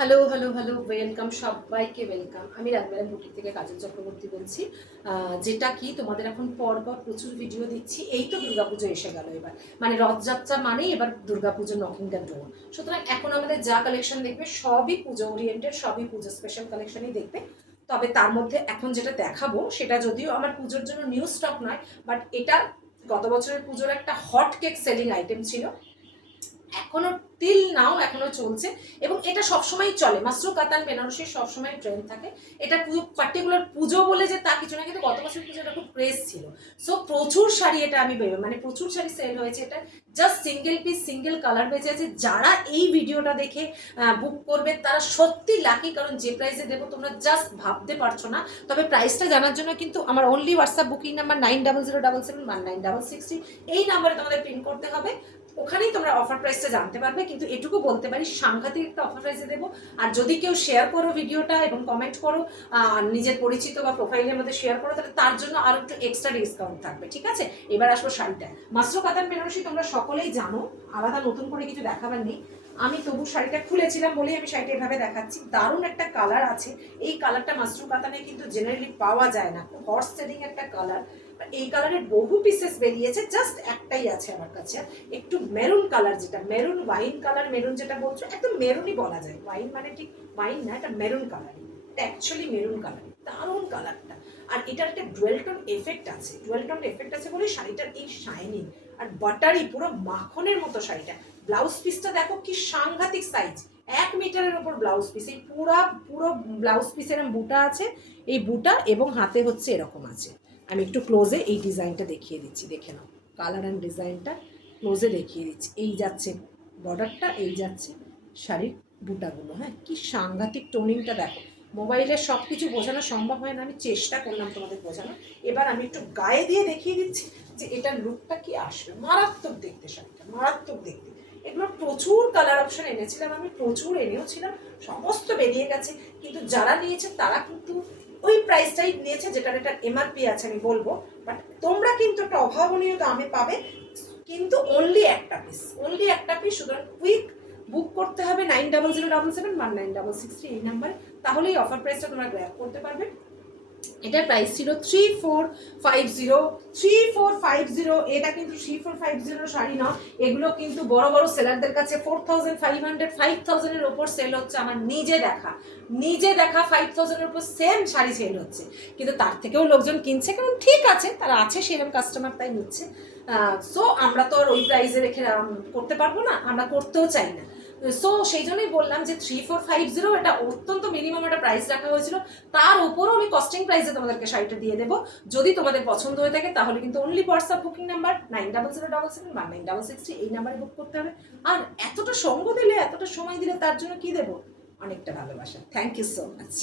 Hello hello hello welcome, সবাইকে welcome. আমি রাজবেলা boutique থেকে কাজল চক্রবর্তী বলছি। যেটা কি তোমাদের এখন পরপর প্রচুর ভিডিও দিচ্ছি। এই তো দুর্গাপুজো এসে গেল, এবার মানে রথযাত্রা মানেই এবার দুর্গাপুজো নকিং দ্য ডোর। সুতরাং এখন আমাদের যা কালেকশন দেখবে সবই পুজো ওরিয়েন্টেড, সবই পুজো স্পেশাল কালেকশনই দেখবে। তবে তার মধ্যে এখন যেটা দেখাবো সেটা যদিও আমার পুজোর জন্য নিউ স্টক নয়, বাট এটা গত বছরের পুজোর একটা হট কেক সেলিং আইটেম ছিল, এখনো টিল নাও এখনো চলছে এবং এটা সবসময় চলে। মাসরু কাতান বেনারসির সবসময় ট্রেন্ড থাকে। এটা পুজো পার্টিকুলার পুজো বলে যে তা কিছু না, কিন্তু গত বছর পুজোটা খুব ক্রেজ ছিল। সো প্রচুর শাড়ি এটা আমি মানে প্রচুর শাড়ি সেল হয়েছে। এটা just single piece single colour বেঁচে আছে। যারা এই ভিডিওটা দেখে বুক করবে তারা সত্যি লাকি, কারণ যে প্রাইসে দেবো তোমরা জাস্ট ভাবতে পারছো না। তবে প্রাইসটা জানার জন্য কিন্তু আমার অনলি হোয়াটসঅ্যাপ বুকিং নাম্বার 9007771966, এই নাম্বারে তোমাদের পিন করতে হবে। ওখানেই তোমরা অফার প্রাইসটা জানতে পারবে। কিন্তু এটুকু বলতে পারি, সাংঘাতিক একটা অফার প্রাইসে দেবো। আর যদি কেউ শেয়ার করো ভিডিওটা এবং কমেন্ট করো, নিজের পরিচিত বা প্রোফাইলের মধ্যে শেয়ার করো, তাহলে তার জন্য আরো একটু এক্সট্রা ডিসকাউন্ট থাকবে। ঠিক আছে, এবার আসবো শাড়িটা। মাসরু কাতান বেনারসি তোমরা সকলেই জানো, আলাদা নতুন করে কিছু দেখাবার নেই। আমি তবু শাড়িটা খুলেছিলাম বলেই আমি শাড়িটা এভাবে দেখাচ্ছি। দারুণ একটা কালার আছে। এই কালারটা মাসরু কাতানে কিন্তু জেনারেলি পাওয়া যায় না, খুব হর্স সেলিং একটা কালার। এই কালারের বহু পিসেস বেরিয়েছে, জাস্ট একটাই আছে আমার কাছে। একটু মেরুন কালার, যেটা মেরুন ওয়াইন কালার, মেরুন যেটা বলছো একদম মেরুনই বলা যায়। ওয়াইন মানে ঠিক ওয়াইন না, এটা মেরুন কালারই, এটা অ্যাকচুয়ালি মেরুন কালারই। দারুণ কালারটা। আর এটার একটা ডুয়েল টোন এফেক্ট আছে, ডুয়েল টোন এফেক্ট আছে বলে শাড়িটার এই শাইনিং আর বাটারি, পুরো মাখনের মতো শাড়িটা। ব্লাউজ পিসটা দেখো কি সাংঘাতিক সাইজ, 1 মিটারের ওপর ব্লাউজ পিস। এই পুরো পুরো ব্লাউজ পিসের বুটা আছে, এই বুটা এবং হাতে হচ্ছে এরকম আছে। আমি একটু ক্লোজে এই ডিজাইনটা দেখিয়ে দিচ্ছি, দেখে নাও। কালার অ্যান্ড ডিজাইনটা ক্লোজে দেখিয়ে দিচ্ছি। এই যাচ্ছে বর্ডারটা, এই যাচ্ছে শাড়ির বুটাগুলো। হ্যাঁ, কি সাংঘাতিক টোনিংটা দেখো। মোবাইলে সব কিছু বোঝানো সম্ভব হয় না, আমি চেষ্টা করলাম তোমাদের বোঝানো। এবার আমি একটু গায়ে দিয়ে দেখিয়ে দিচ্ছি যে এটার লুকটা কি আসবে। মারাত্মক দেখতে শাড়িটা, মারাত্মক দেখতে। এগুলো প্রচুর কালার অপশন এনেছিলাম আমি, প্রচুর এনেও ছিলাম, সমস্ত বেরিয়ে গেছে। কিন্তু যারা নিয়েছে তারা কিন্তু ওই প্রাইসটাই নিয়েছে, যেটা এটার এমআরপি আছে আমি বলবো। বাট তোমরা কিন্তু একটা অভাবনীয় দামে পাবে, কিন্তু অনলি একটা পিস, অনলি একটা পিস। সুতরাং কুইক বুক করতে হবে 9007771966 এই নাম্বারে, তাহলেই অফার প্রাইসটা তোমরা গ্র্যাব করতে পারবে। এটার প্রাইস ছিল 3450। এটা কিন্তু 3450 শাড়ি না, এগুলো কিন্তু বড় বড় সেলারদের কাছে 4500 5000-এর ওপর সেল হচ্ছে। আমার নিজে দেখা 5000-এর ওপর সেম শাড়ি সেল হচ্ছে, কিন্তু তার থেকেও লোকজন কিনছে, কারণ ঠিক আছে, তারা আছে সেরকম কাস্টমার, তাই নিচ্ছে। সো আমরা তো আর ওই প্রাইসে রেখে করতে পারবো না, আমরা করতেও চাই না। সো সেই জন্যই বললাম যে 3450 এটা অত্যন্ত মিনিমাম একটা প্রাইস রাখা হয়েছিল। তার উপরও আমি কস্টিং প্রাইসে তোমাদেরকে শাড়িটা দিয়ে দেবো। যদি তোমাদের পছন্দ হয়ে থাকে তাহলে কিন্তু অনলি হোয়াটসঅ্যাপ বুকিং নাম্বার 9007771966 এই নাম্বারে বুক করতে হবে। আর এতটা সঙ্গ দিলে, এতটা সময় দিলে, তার জন্য কি দেবো? অনেকটা ভালোবাসা। Thank you so much.